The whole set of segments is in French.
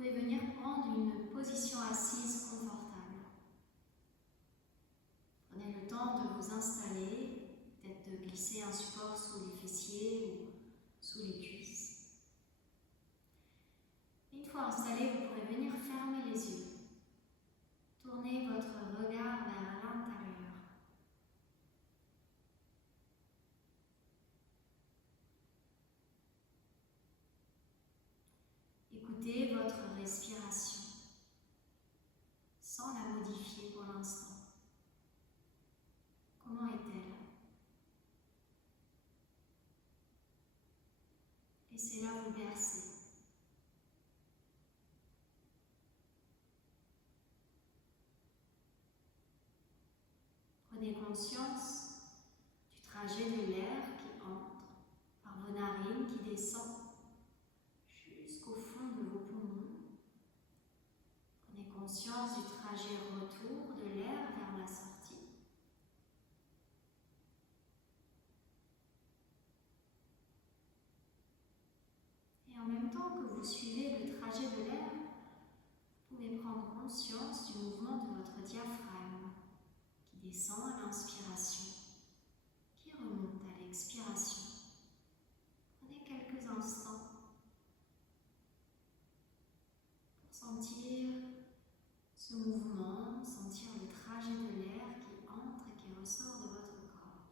pouvez venir prendre une position assise confortable. Prenez le temps de vous installer, peut-être de glisser un support sous les fessiers ou sous les cuisses. Une fois installé, vous pourrez venir fermer les yeux. Tournez votre regard vers l'intérieur. Écoutez votre respiration sans la modifier pour l'instant. Comment est-elle? Laissez-la vous bercer. Prenez conscience du trajet de l'air qui entre par vos narines, qui descend jusqu'au fond de vos poumons. Prenez conscience du trajet retour de l'air vers la sortie. Et en même temps que vous suivez le trajet de l'air, vous pouvez prendre conscience du mouvement de votre diaphragme qui descend à l'inspiration, qui remonte à l'expiration. Prenez quelques instants pour sentir ce mouvement, sentir le trajet de l'air qui entre et qui ressort de votre corps.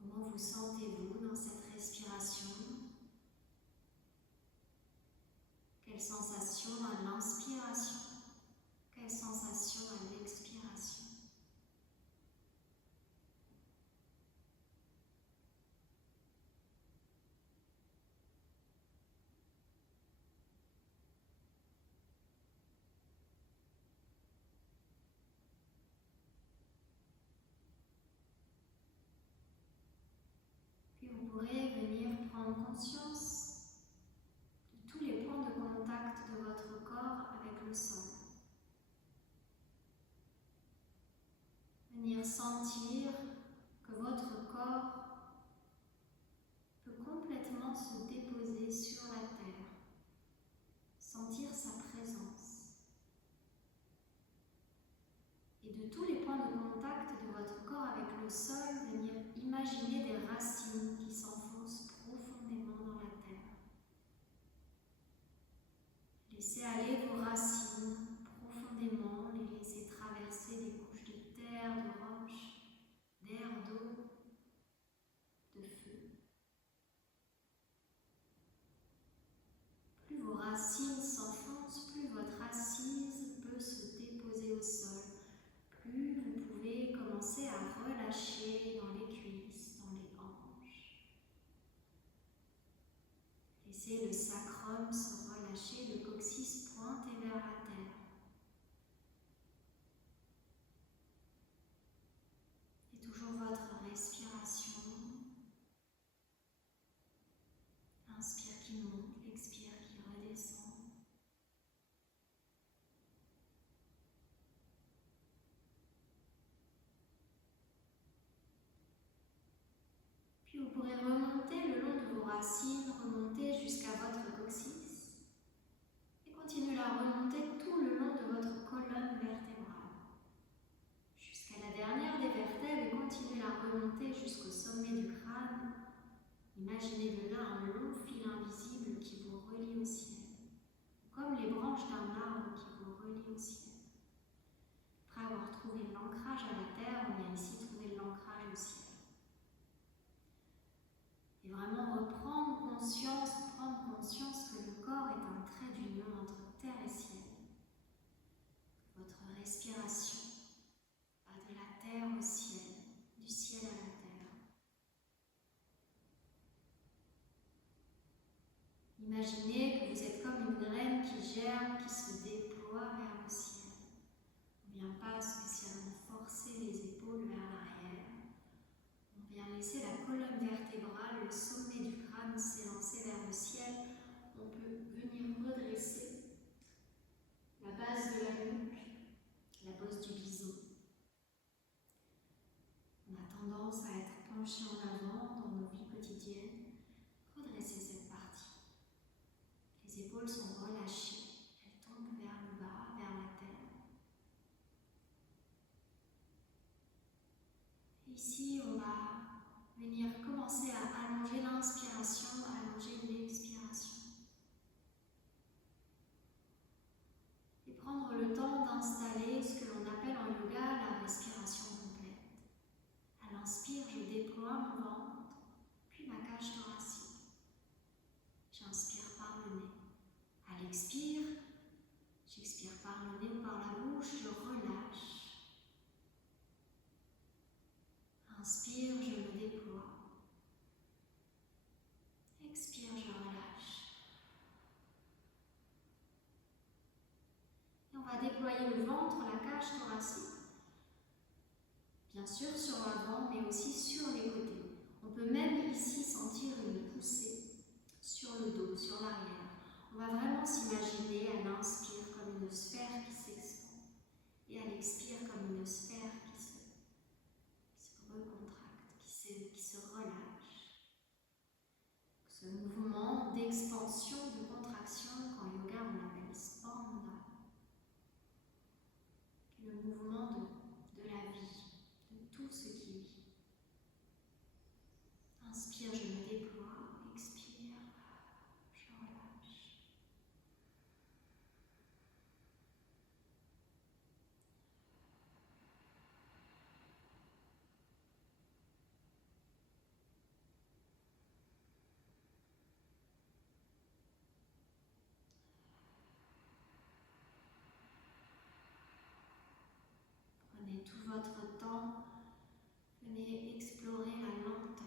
Comment vous sentez-vous dans cette respiration? Quelles sensations à l'inspiration? Quelles sensations à l'expiration? Puis vous pourrez venir prendre conscience de tous les points de contact de votre corps avec le sol. Venir sentir que votre corps peut complètement se déposer sur la terre, sentir sa présence. Et de tous les points de contact de votre corps avec le sol, venir imaginer des racines qui s'enfoncent profondément dans la terre. Laissez aller vos racines profondément, les laissez traverser des couches de terre, de roches, d'air, d'eau, de feu. Plus vos racines s'enfoncent, plus votre assise peut se déposer au sol. Plus vous pouvez commencer à relâcher dans les cuisses, dans les hanches. Laissez le sacrum se relâcher, le coccyx pointé vers la terre. Et toujours votre respiration. Inspire qui monte, expire qui redescend. Puis vous pourrez remonter le long de vos racines, remonter jusqu'à votre coccyx et continuer à remonter tout le long de votre colonne vertébrale jusqu'à la dernière des vertèbres et continuez à remonter jusqu'au sommet du crâne. Imaginez de là un long fil invisible qui vous relie au ciel, comme les branches d'un arbre qui vous relient au ciel. Après avoir trouvé l'ancrage à la terre, on vient ici trouver l'ancrage au ciel. Et vraiment prendre conscience que le corps est un trait d'union entre terre et ciel. Votre respiration va de la terre au ciel, du ciel à la terre. Imaginez que vous êtes comme une graine qui germe, qui se déploie vers le ciel. On ne vient pas spécialement forcer les épaules vers l'arrière. On vient laisser la colonne vertébrale pectorale, le sommet du crâne s'élancer vers le ciel. On peut venir redresser la base de la nuque, la bosse du bison. On a tendance à être penché en avant dans nos vies quotidiennes. Redressez cette partie. Les épaules sont relâchées, elles tombent vers le bas, vers la terre. Et ici, on va venir commencer à allonger l'inspiration, allonger l'expiration. Et prendre le temps d'installer ce que l'on appelle en yoga la respiration complète. À l'inspire, je déploie mon ventre, puis ma cage thoracique. J'inspire par le nez. À l'expire, j'expire par le nez ou par la bouche, je relâche. Inspire, je me déploie. Expire, je relâche. Et on va déployer le ventre, la cage thoracique. Bien sûr sur l'avant, mais aussi sur les côtés. On peut même ici sentir une poussée sur le dos, sur l'arrière. On va vraiment s'imaginer à l'inspire comme une sphère qui s'expand et à l'expire comme une sphère qui se recontracte, qui se relâche. Ce mouvement d'expansion, de contraction, qu'en yoga on appelle spanda, qui est le mouvement de la vie, de tout ce qui vit. Inspire, je me déploie, expire, je relâche. Prenez tout votre temps, venez explorer la lenteur.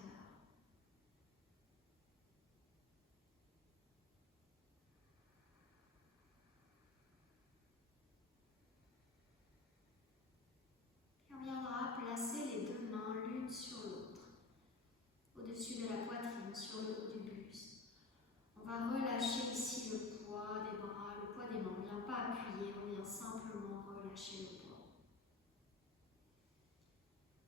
Et on viendra placer les deux mains l'une sur l'autre, au-dessus de la poitrine, sur le haut du buste. On va relâcher ici le poids des bras, le poids des mains. On ne vient pas appuyer, on vient simplement relâcher le poids.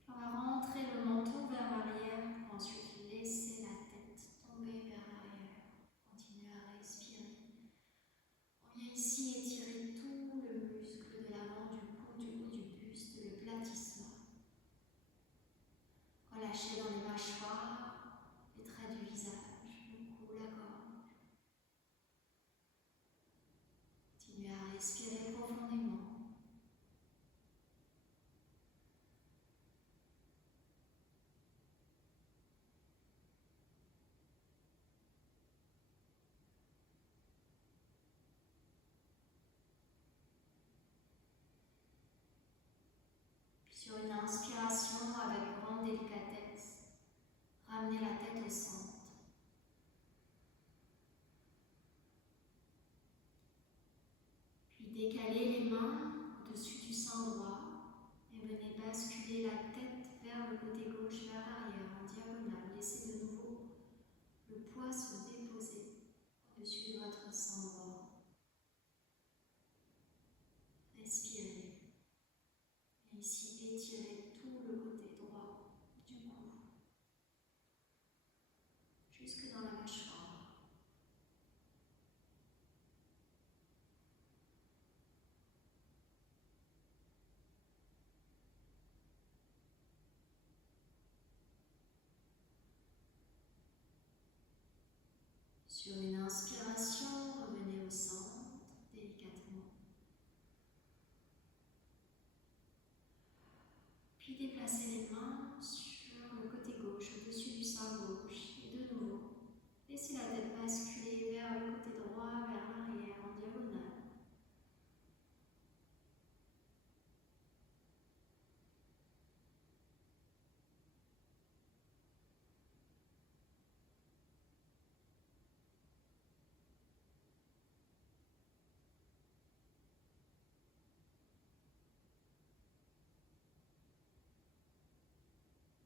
On va rentrer le menton vers l'arrière pour ensuite laisser la tête tomber vers l'arrière. Continuez à respirer. On vient ici étirer tout le muscle de l'avant du cou, du haut du buste, le platissement. Relâchez dans les mâchoires, les traits du visage, le cou, la gorge. Continuez à respirer profondément. Sur une inspiration avec grande délicatesse, ramenez la tête au centre. Puis décalez les mains au-dessus du sein droit et venez basculer la tête vers le côté gauche, vers l'arrière, en diagonale. Laissez de nouveau le poids se déposer au-dessus de votre sein droit. Respirez. Et ici, étirez tout le côté droit du cou, jusque dans la mâchoire. Sur une inspiration, revenez au centre délicatement. Puis déplacez les mains sur le côté gauche, au-dessus du sein gauche. Et de nouveau, laissez la tête basculer vers le côté droit, vers l'arrière, en diagonale.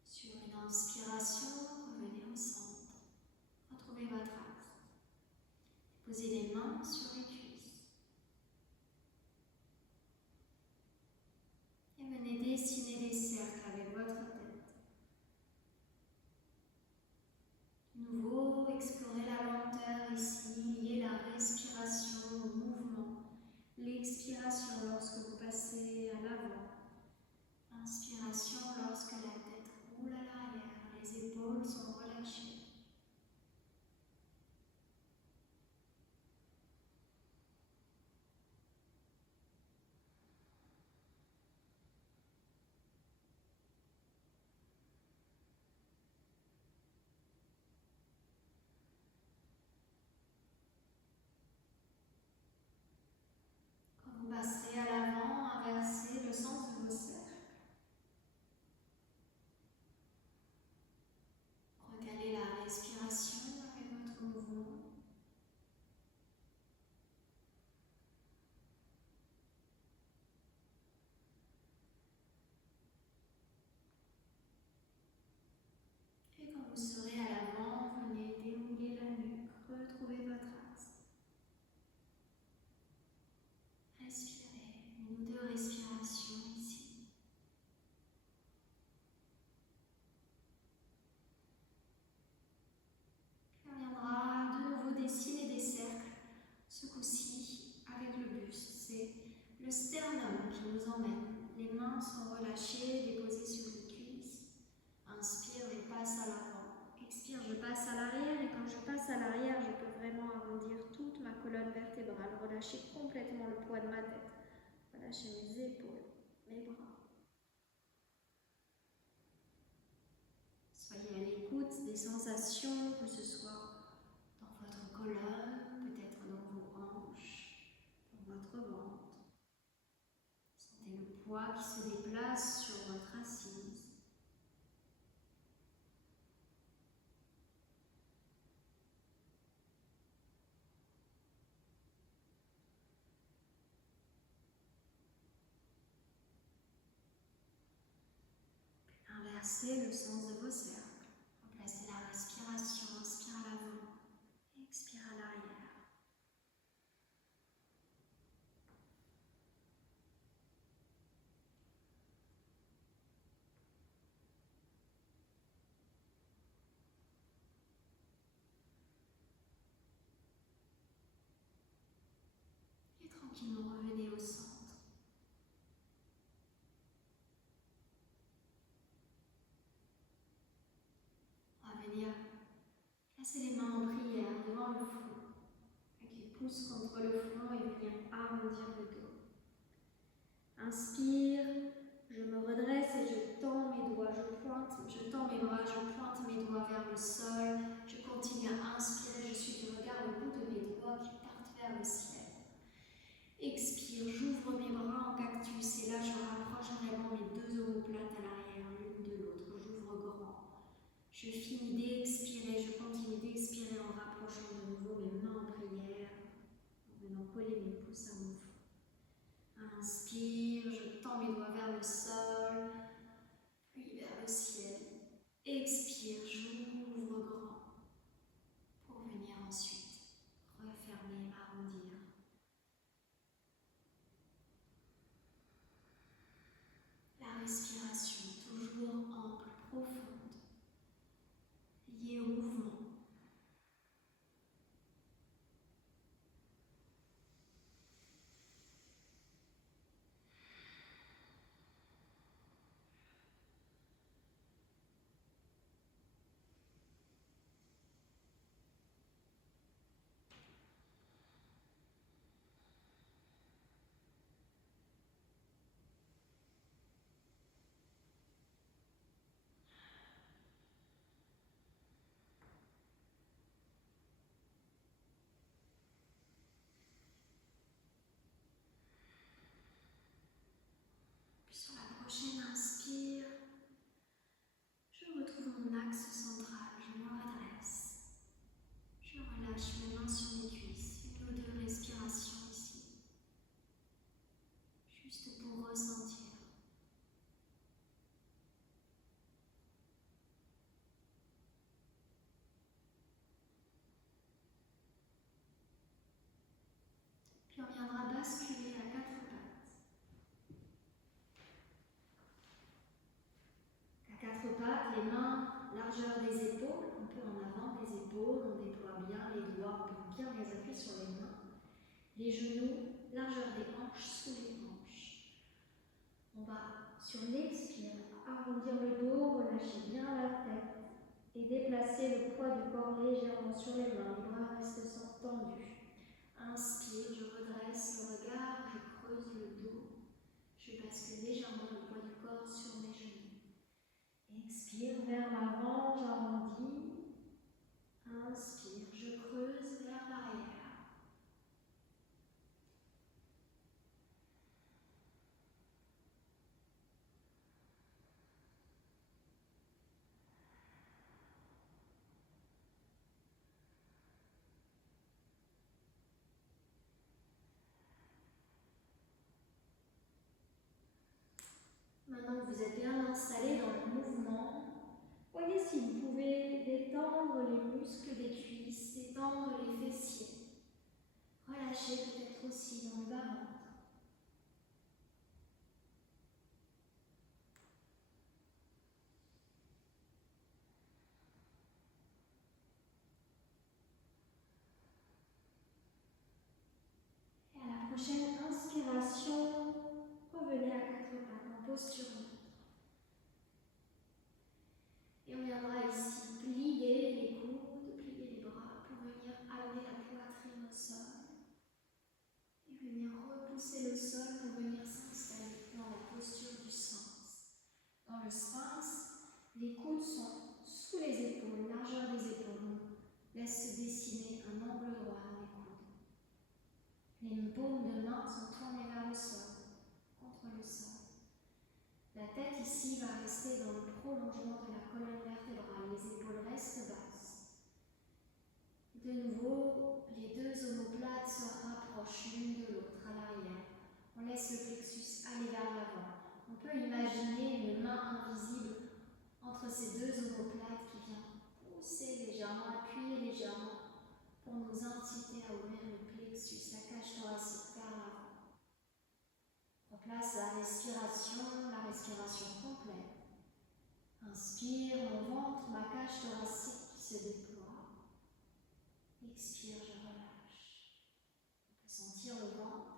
Sur une inspiration, revenez au centre. Expiration lorsque vous passez à l'avant. Inspiration lorsque la tête roule à l'arrière, les épaules sont relâchées. Quand vous passerez à l'avant, inversez le sens de vos cercles. Recalez la respiration avec votre mouvement. Et quand vous serez à l'avant, venez dérouler la nuque, retrouvez votre axe. Respirez, une ou deux respirations ici. Puis on viendra de nouveau dessiner des cercles, ce coup-ci avec le buste. C'est le sternum qui nous emmène. Les mains sont relâchées, déposées sur les cuisses. Inspire, je passe à l'avant. Expire, je passe à l'arrière. Et quand je passe à l'arrière, je peux vraiment arrondir toute ma colonne vertébrale, relâcher complètement le poids de ma tête. Relâcher mes épaules, mes bras. Soyez à l'écoute des sensations, que ce soit dans votre colonne, peut-être dans vos hanches, dans votre ventre. Sentez le poids qui se déplace sur votre assise. Inversez le sens de vos cercles. Remplacez la respiration. Inspire à l'avant. Expire à l'arrière. Et tranquillement revenez au centre. On va venir placer les mains en prière devant le front, avec les pouces contre le front et venir arrondir le dos. Inspire, je me redresse et je tends mes doigts, je tends mes bras, je pointe mes doigts vers le sol. Je continue à inspirer, je suis du regard au bout de mes doigts qui partent vers le ciel. Expire, j'ouvre mes bras en cactus et là je rapproche vraiment mes deux omoplates à l'arrière, l'une de l'autre. J'ouvre grand. Je finis d'expirer, je continue d'expirer en rapprochant de nouveau mes mains en prière, en venant coller mes pouces à mon front. Inspire, je tends mes doigts vers le sol, puis vers le ciel. Expire, j'ouvre grand pour venir ensuite refermer, arrondir. La respiration toujours ample, profonde, liée au mouvement. Sur la prochaine inspire, je retrouve mon axe central, je me redresse. Je relâche mes mains sur mes cuisses, une ou deux respirations ici, juste pour ressentir. Puis on viendra basculer à quatre pattes. À quatre pattes, les mains largeur des épaules, un peu en avant des épaules, on déploie bien les doigts, on peut bien les appuyer sur les mains. Les genoux, largeur des hanches sous les hanches. On va, sur l'expire, arrondir le dos, relâcher bien la tête et déplacer le poids du corps légèrement sur les mains. Les bras restent tendus. Inspire, je redresse le regard, je creuse le dos. Je bascule légèrement le poids du corps sur mes genoux. Expire vers l'avant, j'arrondis. Inspire, je creuse vers l'arrière. Maintenant que vous êtes bien installé dans le mouvement, voyez si vous pouvez détendre les muscles des cuisses, détendre les fessiers. Relâchez peut-être aussi dans le bas-ventre. Et à la prochaine inspiration, revenez à quatre pattes en posture neutre. Et on viendra ici plier les coudes, plier les bras pour venir amener la poitrine au sol. Et venir repousser le sol pour venir s'installer dans la posture du sphinx. Dans le sphinx, les coudes sont sous les épaules, largeur des épaules. Laisse se dessiner un angle droit dans les coudes. Les paumes de main sont tournées vers le sol, contre le sol. La tête ici va rester dans le prolongement de la colonne vertébrale. Les épaules restent basses. De nouveau, les deux omoplates se rapprochent l'une de l'autre à l'arrière. On laisse le plexus aller vers l'avant. On peut imaginer une main invisible entre ces deux omoplates qui vient pousser légèrement, appuyer légèrement pour nous inciter à ouvrir le plexus, la cage thoracique vers l'avant. On place la respiration complète. Inspire, mon ventre, ma cage thoracique qui se déploie. Expire, je relâche. On peut sentir le ventre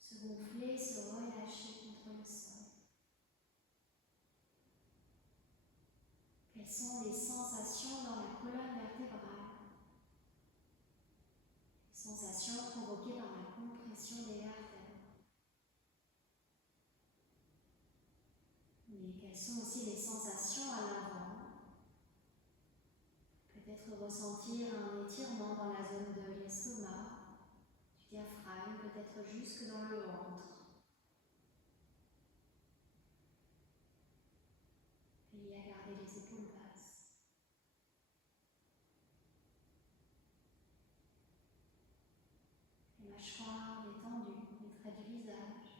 se gonfler, se relâcher contre le sol. Quelles sont les sensations dans la colonne vertébrale? Les sensations provoquées par la compression des vertèbres. Mais quelles sont aussi les sensations à l'avant? Peut-être ressentir un étirement dans la zone de l'estomac, du diaphragme, peut-être jusque dans le ventre. Veillez à garder les épaules basses. Les mâchoires détendues, les traits du visage.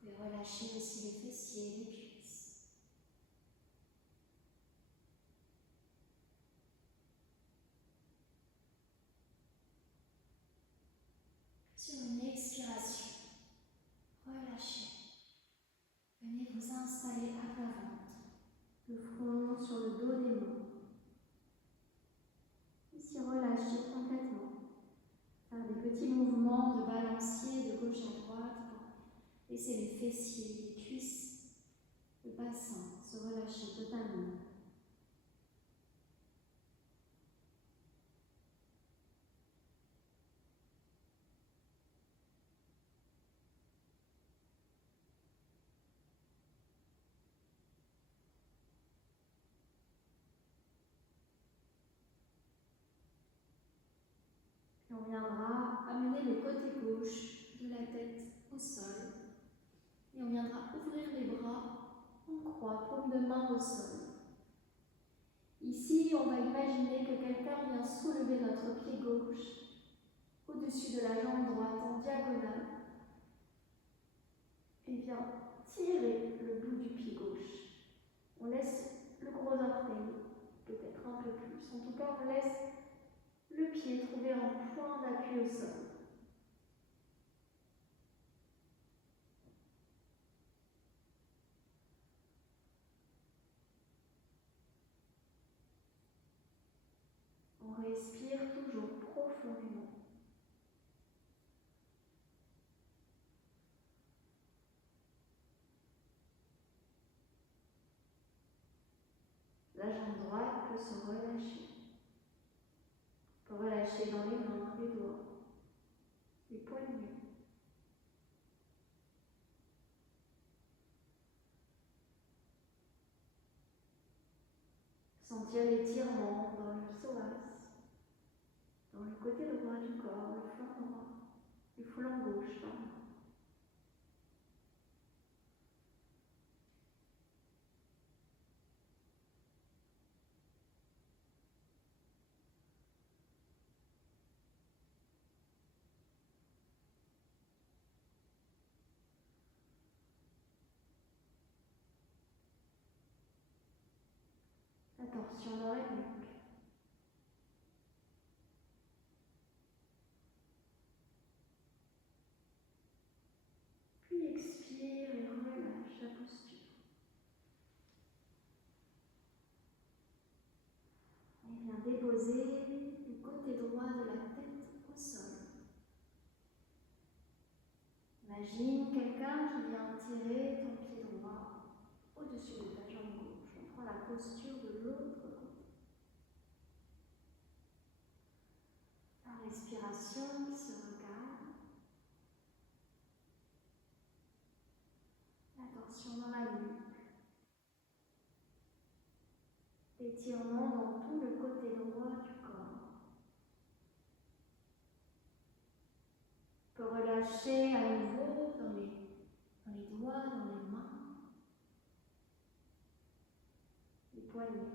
Vous pouvez relâcher aussi les fessiers, les cuisses. Sur une expiration, relâchez. Venez vous installer à plat ventre, le front sur le dos des mains. Ici, relâchez complètement. Faire des petits mouvements de balancier de gauche à droite pour laisser les fessiers, les cuisses, le bassin se relâcher totalement. Puis on viendra amener le côté gauche de la tête au sol. Et on viendra ouvrir les bras en croix, paume de main au sol. Ici, on va imaginer que quelqu'un vient soulever notre pied gauche au-dessus de la jambe droite en diagonale et vient tirer le bout du pied gauche. On laisse le gros orteil, peut-être un peu plus. En tout cas, on laisse le pied trouver un point d'appui au sol. respire toujours profondément. La jambe droite peut se relâcher. On peut relâcher dans les mains, les doigts, les poignets. Sentir l'étirement dans le psoas, dans le côté droit du corps, le flanc droit, le flanc gauche, pardon. La torsion dans la nuque. Puis expire et relâche la posture. Et viens déposer le côté droit de la tête au sol. Imagine quelqu'un qui vient tirer ton pied droit au-dessus de ta jambe gauche. On prend la posture de l'autre côté. La respiration qui se recale. La torsion dans la nuque. L'étirement dans tout le côté droit du corps. On peut relâcher à nouveau dans les doigts, dans les mains, les poignets.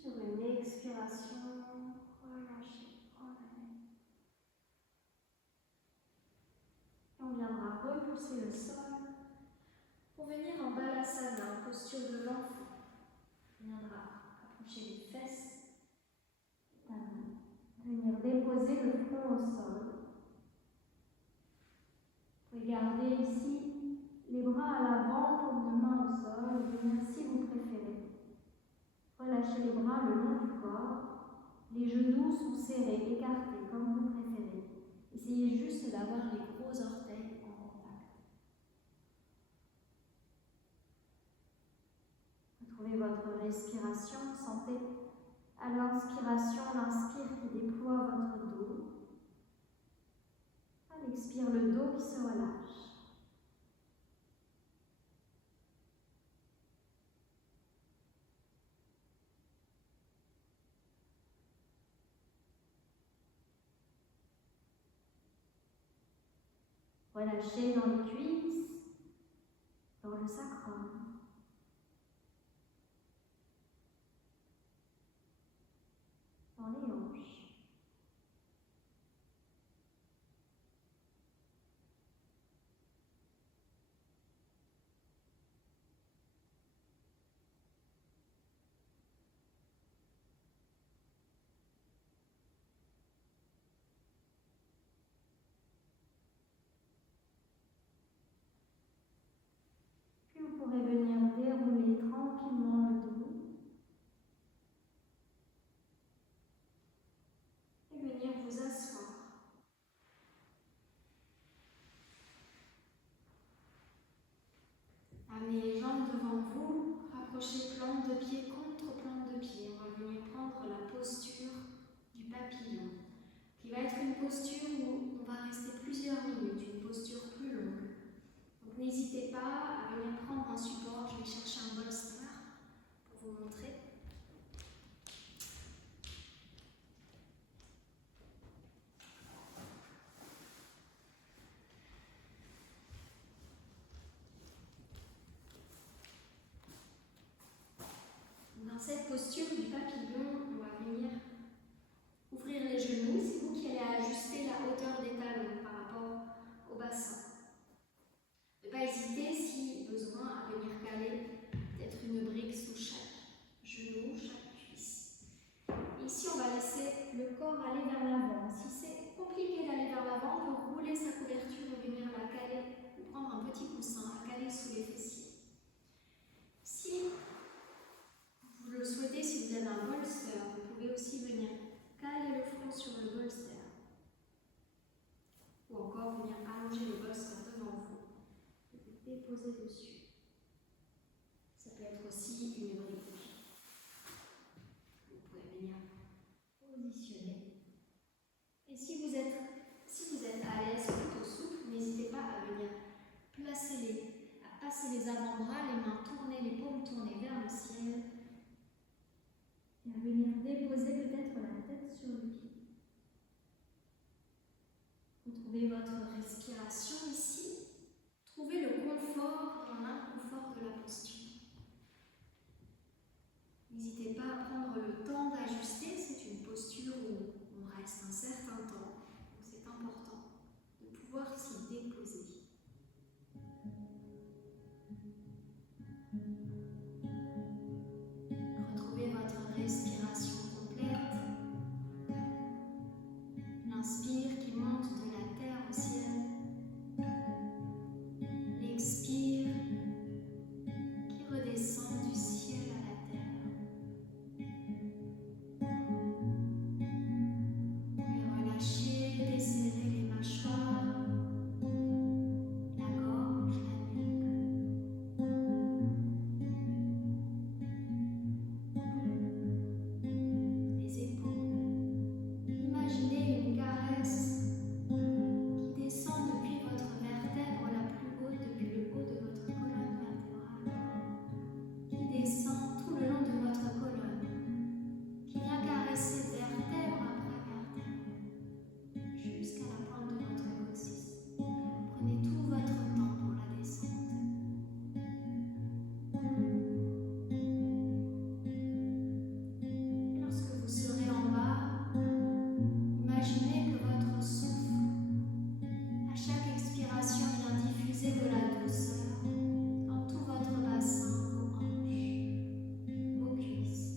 Sur une expiration, relâchez, relâchez. Et on viendra repousser le sol pour venir en balasana, posture de l'enfant. On viendra approcher les fesses, venir déposer le front au sol. Vous pouvez garder ici les bras à l'avant, paume de main au sol, et venir si vous préférez. Relâchez les bras le long du corps, les genoux sont serrés, écartés comme vous préférez. Essayez juste d'avoir les gros orteils en contact. Retrouvez votre respiration, sentez à l'inspiration l'inspire qui déploie votre dos. À l'expire, le dos qui se relâche. Relâchez dans les cuisses, dans le sacrum. Dans les hanches. Puis vous pourrez venir dérouler tranquillement le dos et venir vous asseoir. Amenez les jambes devant vous, rapprochez plante de pied contre plante de pied. On va venir prendre la posture du papillon, qui va être une posture où on va rester plusieurs minutes, une posture plus longue. Donc n'hésitez pas à venir prendre un support. Je vais chercher un bolster pour vous montrer. Dans cette posture du papillon, on va venir ouvrir les genoux. C'est vous qui allez ajuster la hauteur des talons par rapport au bassin. bassin. Ne pas hésiter, si besoin, à venir caler peut-être une brique sous chaque genou, chaque cuisse. Ici, on va laisser le corps aller vers l'avant. Si c'est compliqué d'aller vers l'avant, on peut rouler sa couverture et venir la caler, ou prendre un petit coussin, la caler sous les fessiers. Si vous le souhaitez, si vous avez un bolster, vous pouvez aussi venir caler le front sur le bolster. Ou encore venir allonger le bolster devant vous et vous déposer dessus. Ça peut être aussi une brique. Vous pouvez venir positionner. Et si vous êtes à l'aise, plutôt souple, n'hésitez pas à venir passer les avant-bras, les mains tournées, les paumes tournées vers le ciel. Et à venir déposer peut-être la tête sur le pied. Retrouvez votre respiration ici. Trouvez le confort dans l'inconfort de la posture. N'hésitez pas à prendre le temps d'ajuster. C'est une posture où on reste un certain temps. Donc c'est important de pouvoir s'y déposer. Retrouvez votre respiration complète. L'inspire qui monte de la terre au ciel. L'expire qui redescend du ciel à la terre. Et relâchez, desserrez les mâchoires, la gorge, la nuque. Les épaules. Imaginez une caresse qui descend depuis votre vertèbre la plus haute, depuis le haut de votre colonne vertébrale, qui descend tout le long de votre colonne, qui vient caresser vertèbre après vertèbre, jusqu'à la pointe de votre coccyx. Prenez tout votre temps pour la descente. Et lorsque vous serez en bas, imaginez que votre souffle, à chaque expiration, vient diffuser de la douceur dans tout votre bassin, vos hanches, vos cuisses.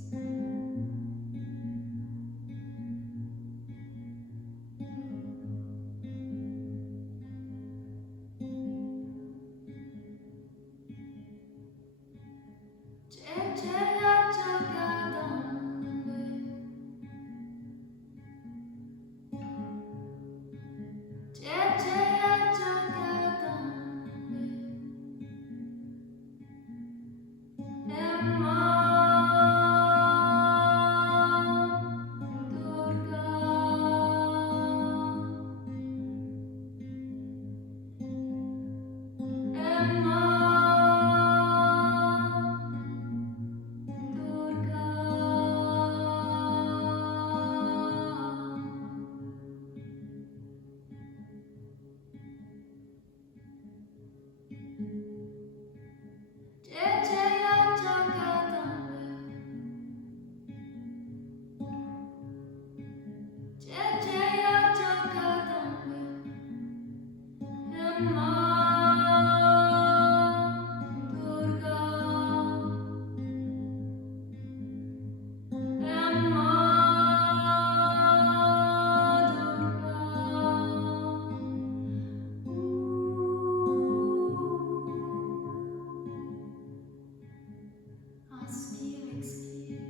Inspire, expire.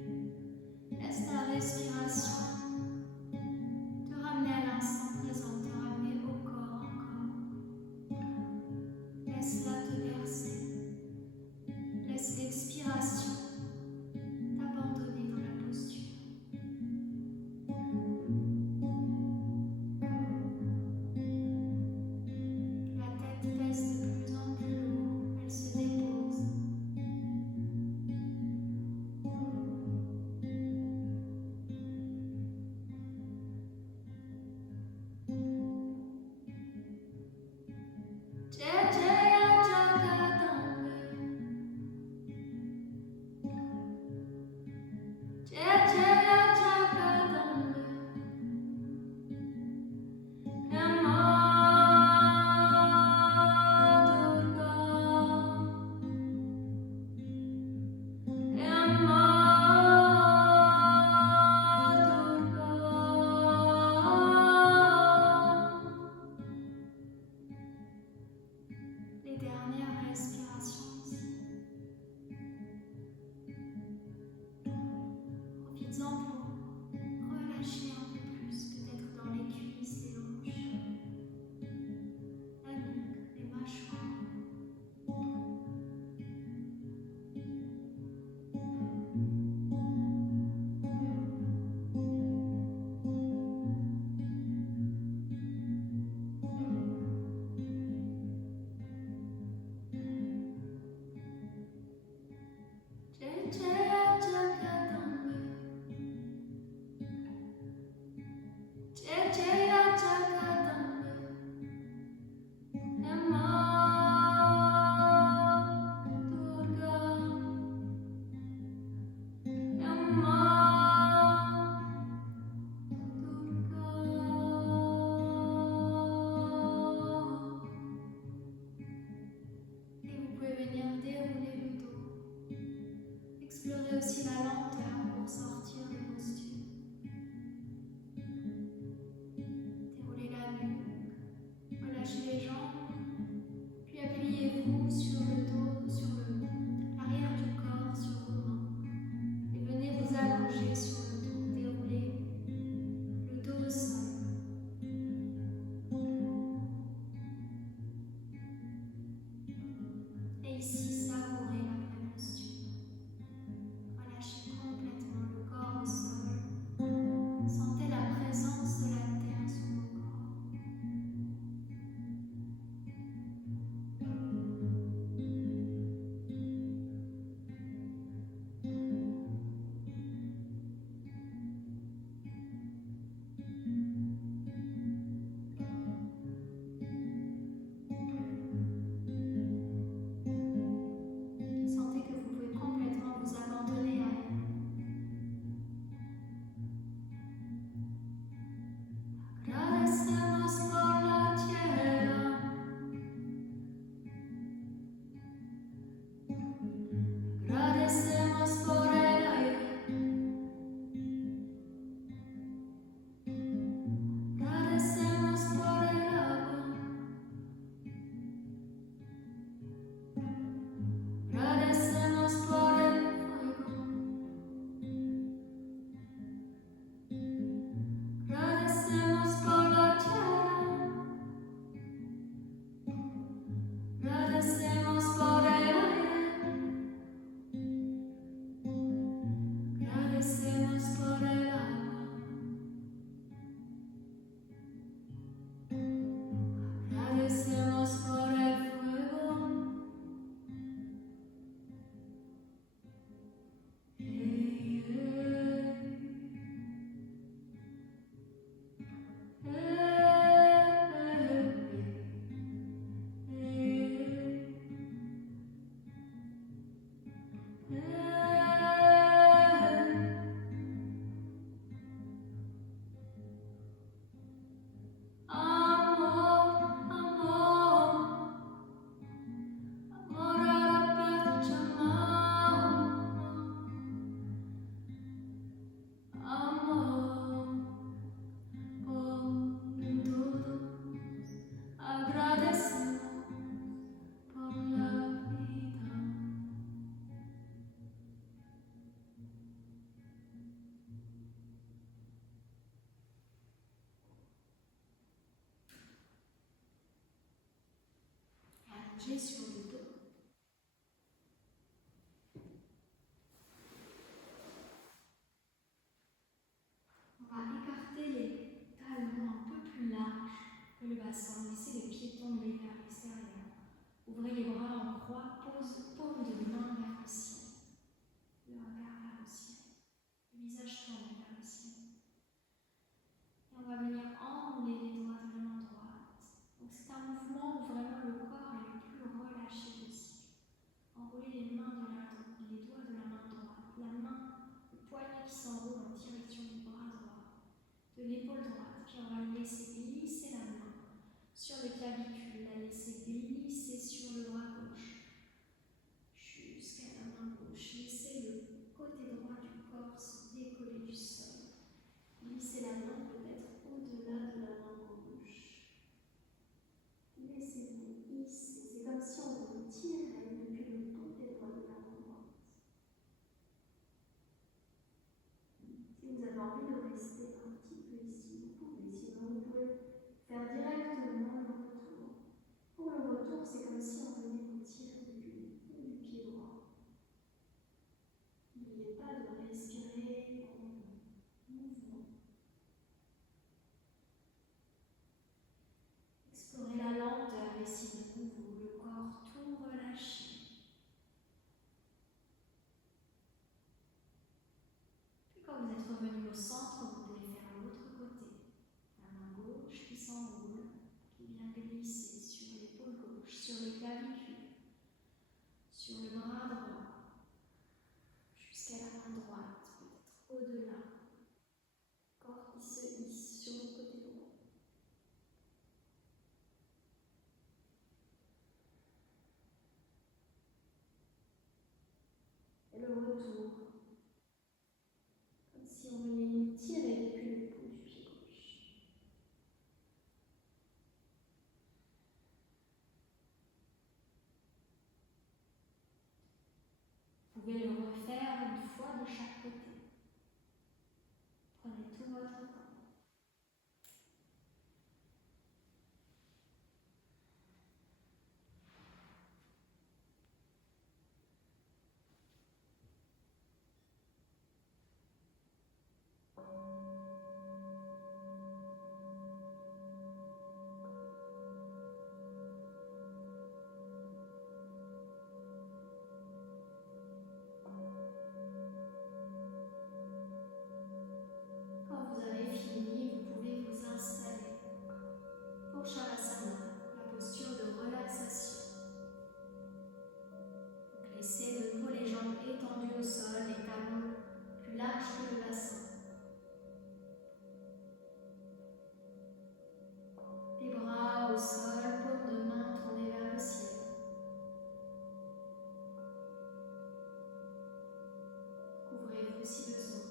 Laisse ta respiration te ramener à l'instant présent, te ramener au corps encore. Laisse-la te bercer. Laisse l'expiration t'abandonner dans la posture. La tête pèse de plus en plus lourd, elle se dépose. suffisant pour relâcher un peu plus, peut-être dans les cuisses, les hanches, la nuque, les mâchoires. Explorez aussi la lenteur pour sortir des postures. Déroulez la nuque, relâchez les jambes, puis appuyez-vous sur le dos, sur l'arrière du corps, sur vos mains. Et venez vous allonger sur le dos, déroulez le dos au sol. Et ici, savourez la vraie posture. Relâchez complètement le corps au sol. Sentez la présence de la terre sous vos corps. Sentez que vous pouvez complètement vous abandonner à elle. Agradecemos por la tierra. Agradecemos por el aire. Agradecemos por el agua. Agradecemos por el fuego. Agradecemos por la tierra. Agradecemos por el aire. Agradecemos por el agua. Agradecemos por el fuego. Allongez sur le dos. On va écarter les talons un peu plus larges que le bassin. Laissez les pieds tomber vers l'extérieur. Ouvrez les bras en croix, paume de main vers le ciel. Le regard vers le ciel. Le visage tourné vers le ciel. Et on va venir enrouler les doigts de la main droite. Donc c'est un mouvement où vraiment le corps est le plus relâché possible. Enroulez les doigts de la main droite, le poignet qui s'enroule en direction du bras droit, de l'épaule droite, puis on va laisser glisser la main sur le clavicule, la laisser glisser sur le bras gauche, jusqu'à la main gauche. Laissez le côté droit du corps se décoller du sol. Glissez la main peut-être au-delà de la main gauche. Laissez-vous hisser. C'est comme si on vous tirait depuis le bout des doigts de la main droite. Si vous avez envie de rester un petit peu ici, vous pouvez. Sinon, vous pouvez faire directement le retour. Pour le retour, c'est comme si on venait vous tirer du pied droit. N'oubliez pas de respirer en mouvement. Explorez la lenteur et si de nouveau le corps tout relâché. Puis quand vous êtes revenu au centre, vous pouvez faire l'autre côté. La main gauche qui s'enroule, qui vient glisser sur l'épaule gauche, sur les clavicules, sur le bras droit, jusqu'à la main droite, peut-être au-delà. Corps qui se hisse sur le côté droit. Et le retour, comme si on venait nous tirer depuis le bout du pied gauche. Vous pouvez le refaire une fois de chaque côté. Prenez tout votre temps. Quand vous avez fini, vous pouvez vous installer pour Shavasana, la posture de relaxation. Donc laissez de nouveau les jambes étendues au sol, les talons plus larges que le bassin. Les bras au sol, paumes de main tournées vers le ciel. Couvrez-vous si besoin.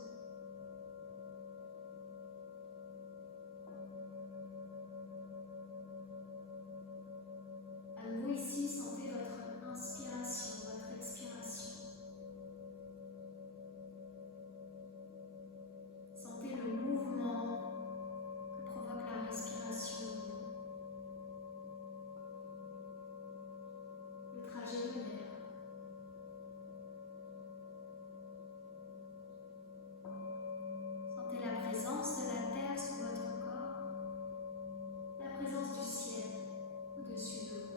À nouveau ici, sentez votre inspiration, votre expiration. Sentez le mouvement que provoque la respiration, le trajet de l'air. Sentez la présence de la terre sous votre corps, la présence du ciel au-dessus de vous.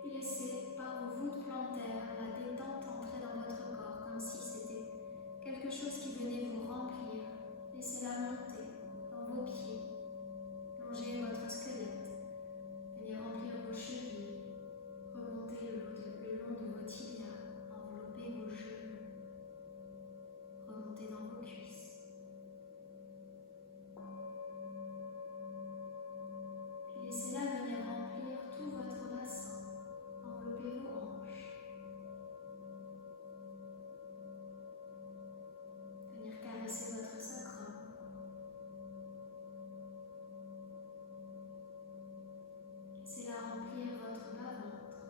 Puis laissez par vos voûtes plantaires la détente entrer dans votre corps comme si c'était quelque chose qui venait vous remplir. Laissez-la monter dans vos pieds, longer votre squelette, venez remplir vos chevilles, remonter le long de vos tibias, envelopper vos genoux, remonter dans vos cuisses. Puis laissez-la venir remplir tout votre bassin, envelopper vos hanches, venir caresser votre sacrum. Laissez-la remplir votre bas-ventre,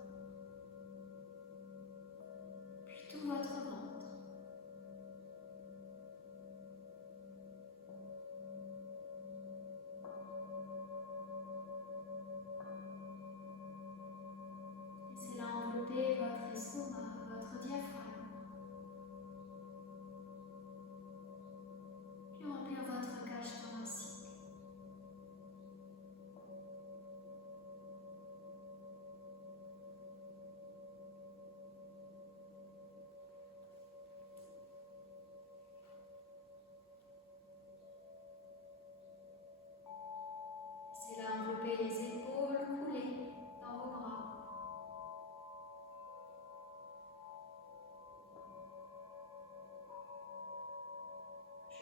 puis tout votre ventre. Laissez-la envelopper votre estomac, votre diaphragme, puis remplir votre cage thoracique. Laissez-la envelopper les épaules, couler dans vos bras.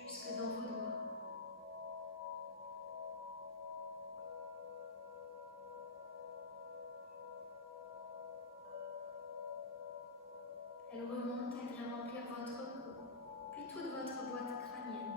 Jusque dans vos doigts. Elle remonte, elle vient remplir votre cou, puis toute votre boîte crânienne.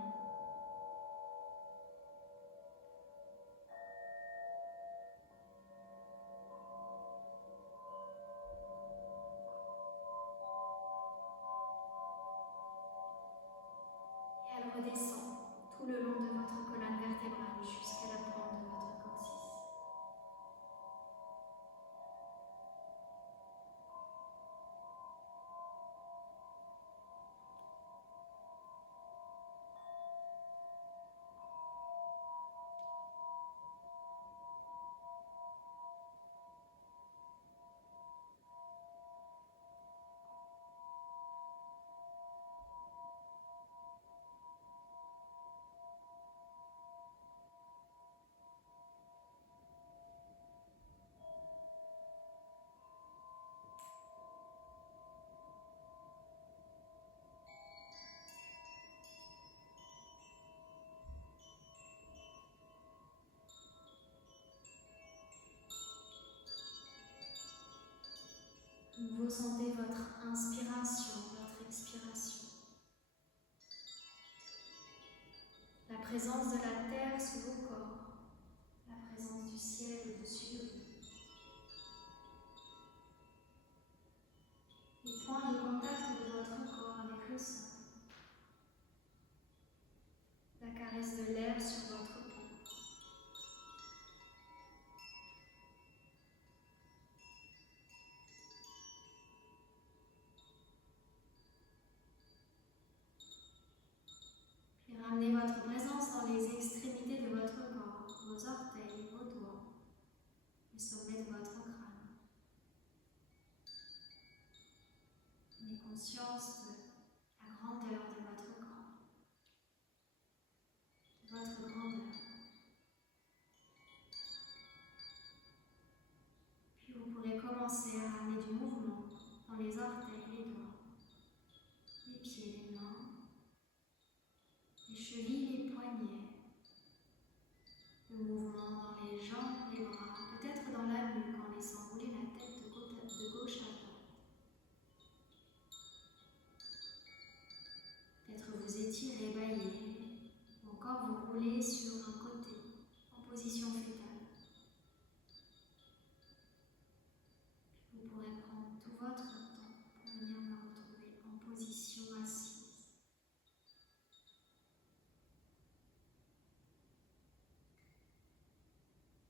ressentez votre inspiration, votre expiration. La présence de la terre sous vos corps, la présence du ciel au-dessus de vous. Les points de contact de votre corps avec le sol. La caresse de l'air sur votre peau. Puis ramenez votre présence dans les extrémités de votre corps, vos orteils, vos doigts, le sommet de votre crâne. Prenez conscience de la grandeur de votre corps, de votre grandeur. Puis vous pourrez commencer à ramener du mouvement dans les orteils, les doigts, les pieds, les mains, les chevilles, les poignets. Le mouvement dans les jambes, les bras, peut-être dans la nuque en laissant rouler la tête de gauche à droite. Peut-être vous étirez, baillez, ou encore vous roulez sur un